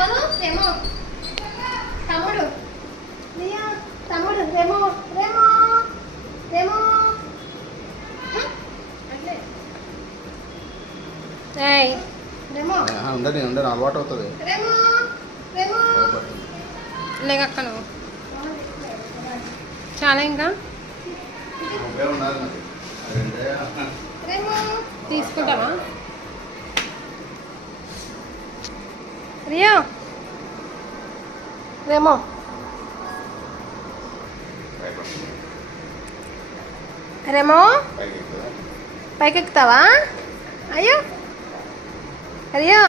ఎవరు రేమో తమ్ముడు లియో తమ్ముడు రేమో రేమో రేమో ఏయ్ రేమో ఉండని అలవాటు అవుతుంది. రేమో రేమో లేకక్క నువ్వు చాలా ఇంకా తీసుకుంటావా రియో రేమో రేమో పైకి ఎక్కుతావా అయ్యో రియో